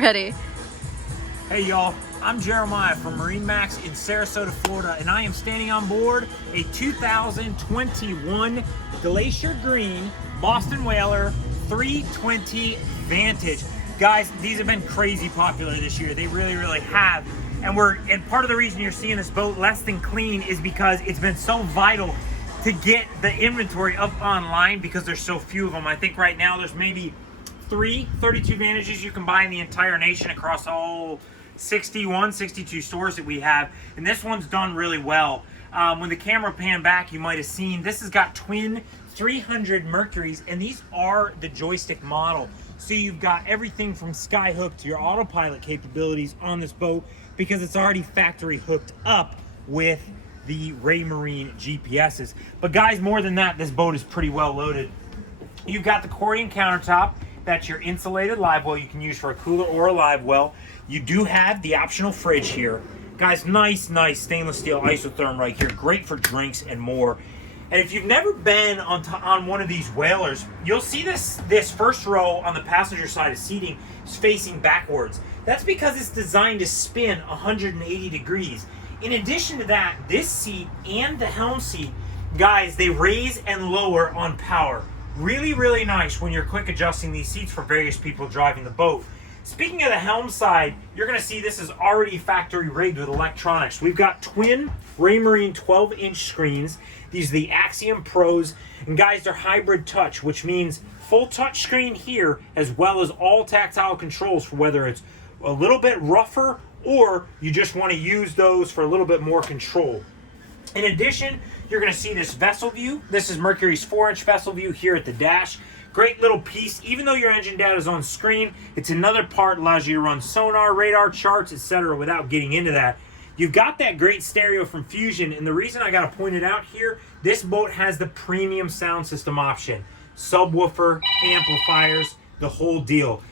ready. Hey y'all, I'm Jeremiah from MarineMax in Sarasota, Florida, and I am standing on board a 2021 Glacier Green Boston Whaler 320 Vantage. Guys, these have been crazy popular this year. They really have. And part of the reason you're seeing this boat less than clean is because it's been so vital to get the inventory up online because there's so few of them. I think right now there's maybe 32 Vantages you can buy in the entire nation across all 62 stores that we have. And this one's done really well. When the camera panned back, you might have seen this has got twin 300 Mercuries, and these are the joystick model. So you've got everything from skyhook to your autopilot capabilities on this boat because it's already factory hooked up with the Raymarine GPSs. But guys, more than that, this boat is pretty well loaded. You've got the Corian countertop. That's your insulated live well you can use for a cooler or a live well. You do have the optional fridge here. Guys, nice stainless steel isotherm right here. Great for drinks and more. And if you've never been on one of these whalers, you'll see this first row on the passenger side of seating is facing backwards. That's because it's designed to spin 180 degrees. In addition to that, this seat and the helm seat, guys, they raise and lower on power. Really nice when you're quick adjusting these seats for various people driving the boat. Speaking of the helm side, you're going to see this is already factory rigged with electronics. We've got twin Raymarine 12-inch screens. These are the Axiom Pros. And guys, they're hybrid touch, which means full touch screen here, as well as all tactile controls for whether it's a little bit rougher or you just want to use those for a little bit more control. In addition, you're going to see this vessel view. This is Mercury's 4-inch vessel view here at the dash. Great little piece. Even though your engine data is on screen, it's another part that allows you to run sonar, radar, charts, etc. without getting into that. You've got that great stereo from Fusion, and the reason I got to point it out here, this boat has the premium sound system option. Subwoofer, amplifiers, the whole deal.